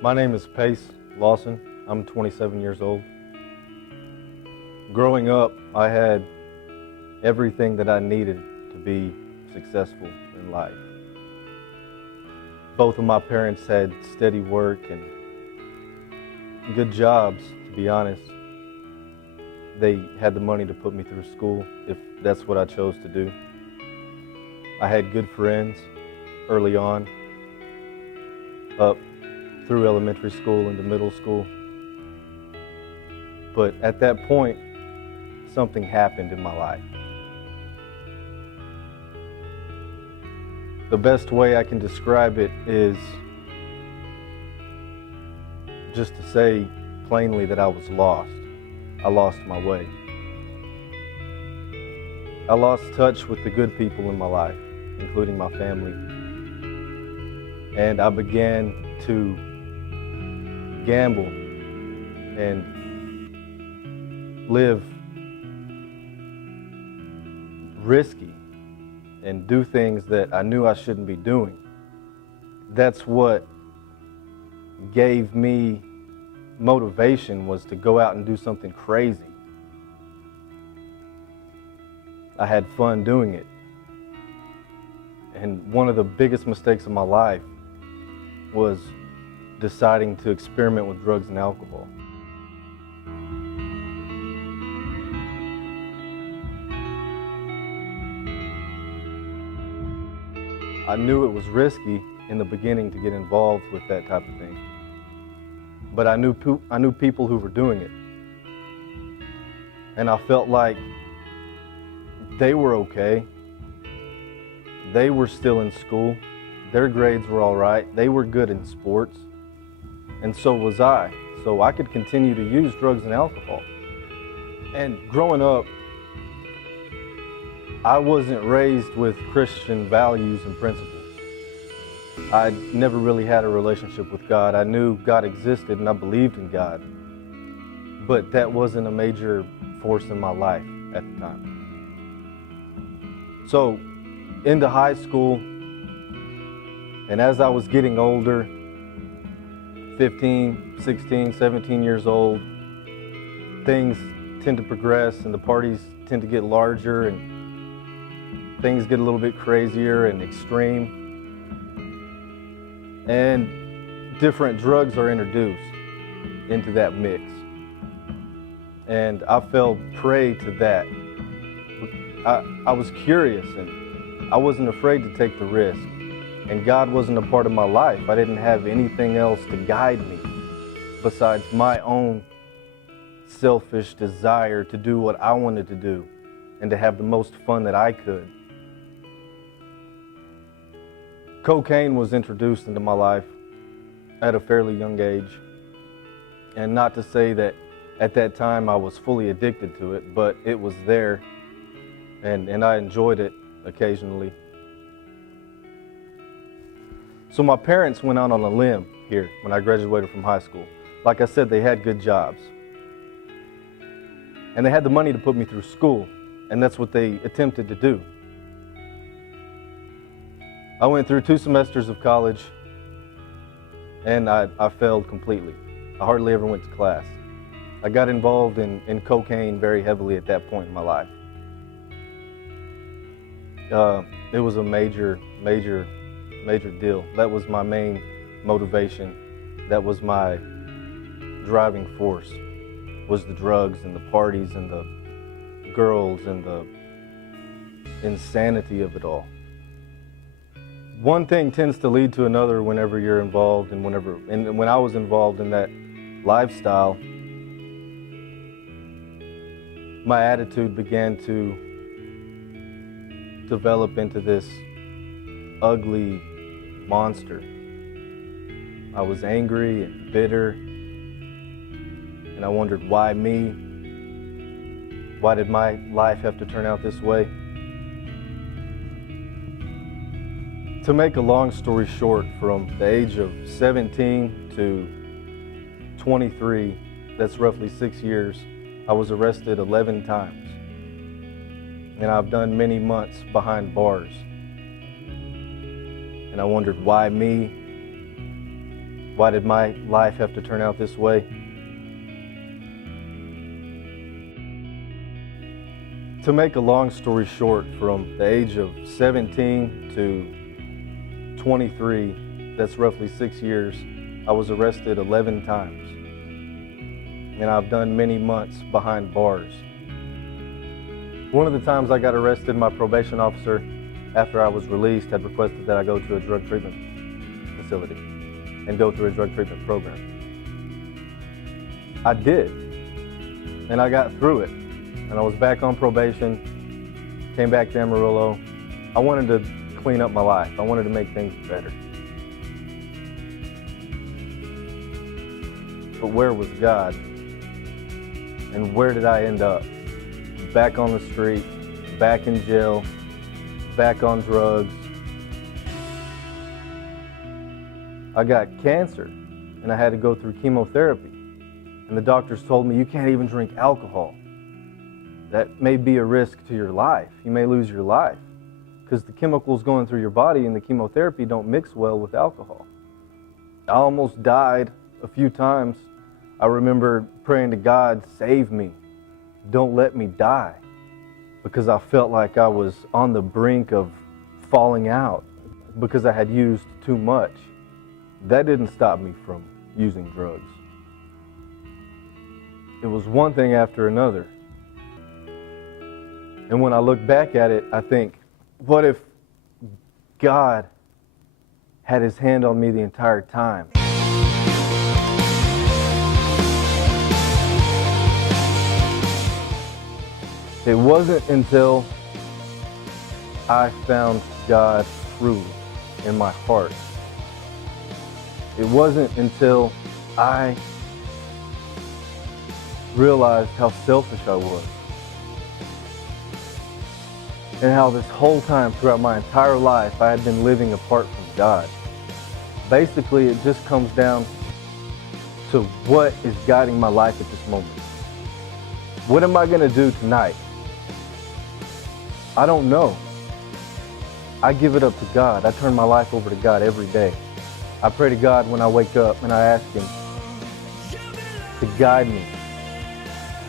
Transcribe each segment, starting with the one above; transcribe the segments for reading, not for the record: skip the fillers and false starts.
My name is Lawson. I'm 27 years old. Growing up, I had everything that I needed to be successful in life. Both of my parents had steady work and good jobs, to be honest. They had the money to put me through school if that's what I chose to do. I had good friends early on, up through elementary school into middle school. But at that point, something happened in my life. The best way I can describe it is just to say plainly that I was lost. I lost my way. I lost touch with the good people in my life, including my family. And I began to gamble and live risky and do things that I knew I shouldn't be doing. That's what gave me motivation, was to go out and do something crazy. I had fun doing it. And one of the biggest mistakes of my life was deciding to experiment with drugs and alcohol. I knew it was risky in the beginning to get involved with that type of thing, but I knew people who were doing it, and I felt like they were okay. They were still in school. Their grades were all right. They were good in sports. And so was I. So I could continue to use drugs and alcohol. And growing up, I wasn't raised with Christian values and principles. I never really had a relationship with God. I knew God existed and I believed in God. But that wasn't a major force in my life at the time. So, into high school, and as I was getting older, 15, 16, 17 years old, things tend to progress and the parties tend to get larger and things get a little bit crazier and extreme. And different drugs are introduced into that mix. And I fell prey to that. I was curious and I wasn't afraid to take the risk. And God wasn't a part of my life. I didn't have anything else to guide me besides my own selfish desire to do what I wanted to do and to have the most fun that I could. Cocaine was introduced into my life at a fairly young age. And not to say that at that time I was fully addicted to it, but it was there and I enjoyed it occasionally. So my parents went out on a limb here when I graduated from high school. Like I said, they had good jobs. And they had the money to put me through school, and that's what they attempted to do. I went through 2 semesters of college, and I failed completely. I hardly ever went to class. I got involved in cocaine very heavily at that point in my life. It was a major deal. That was my main motivation. That was my driving force, was the drugs and the parties and girls and the insanity of it all. One thing tends to lead to another whenever you're involved, and when I was involved in that lifestyle, my attitude began to develop into this ugly monster. I was angry and bitter, and I wondered, why me? Why did my life have to turn out this way? To make a long story short, from the age of 17 to 23, that's roughly 6 years, I was arrested 11 times. And I've done many months behind bars. And I wondered, why me? Why did my life have to turn out this way? To make a long story short, from the age of 17 to 23, that's roughly 6 years, I was arrested 11 times. And I've done many months behind bars. One of the times I got arrested, my probation officer, after I was released, had requested that I go to a drug treatment facility and go through a drug treatment program. I did, and I got through it. And I was back on probation, came back to Amarillo. I wanted to clean up my life. I wanted to make things better. But where was God? And where did I end up? Back on the street, back in jail, back on drugs. I got cancer, and I had to go through chemotherapy. And the doctors told me, you can't even drink alcohol. That may be a risk to your life. You may lose your life because the chemicals going through your body and the chemotherapy don't mix well with alcohol. I almost died a few times. I remember praying to God, save me. Don't let me die, because I felt like I was on the brink of falling out because I had used too much. That didn't stop me from using drugs. It was one thing after another. And when I look back at it, I think, what if God had his hand on me the entire time? It wasn't until I found God truly in my heart. It wasn't until I realized how selfish I was. And how this whole time throughout my entire life I had been living apart from God. Basically, it just comes down to what is guiding my life at this moment. What am I going to do tonight? I don't know. I give it up to God. I turn my life over to God every day. I pray to God when I wake up and I ask him to guide me.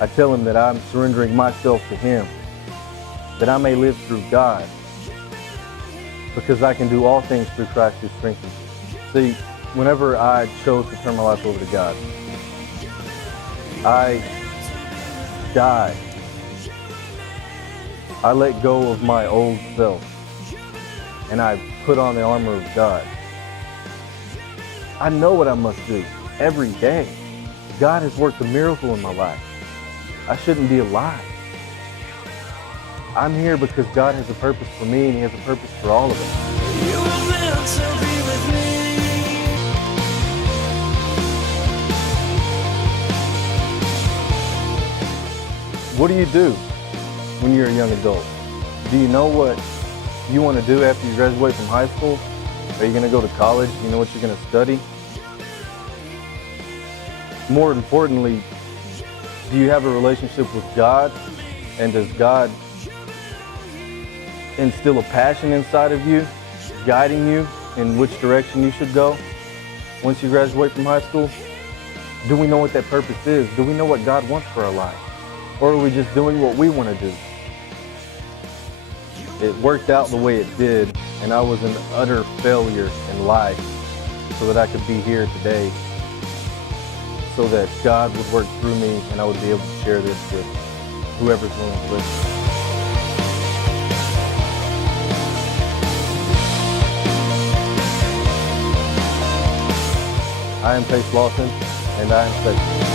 I tell him that I'm surrendering myself to him, that I may live through God, because I can do all things through Christ who strengthens me. See, whenever I chose to turn my life over to God, I died. I let go of my old self, and I put on the armor of God. I know what I must do every day. God has worked a miracle in my life. I shouldn't be alive. I'm here because God has a purpose for me, and he has a purpose for all of us. You were meant to be with me. What do you do when you're a young adult? Do you know what you want to do after you graduate from high school? Are you going to go to college? Do you know what you're going to study? More importantly, do you have a relationship with God? And does God instill a passion inside of you, guiding you in which direction you should go once you graduate from high school? Do we know what that purpose is? Do we know what God wants for our life? Or are we just doing what we want to do? It worked out the way it did, and I was an utter failure in life so that I could be here today, so that God would work through me and I would be able to share this with whoever's willing to listen. I am Pace Lawson, and I am faithful.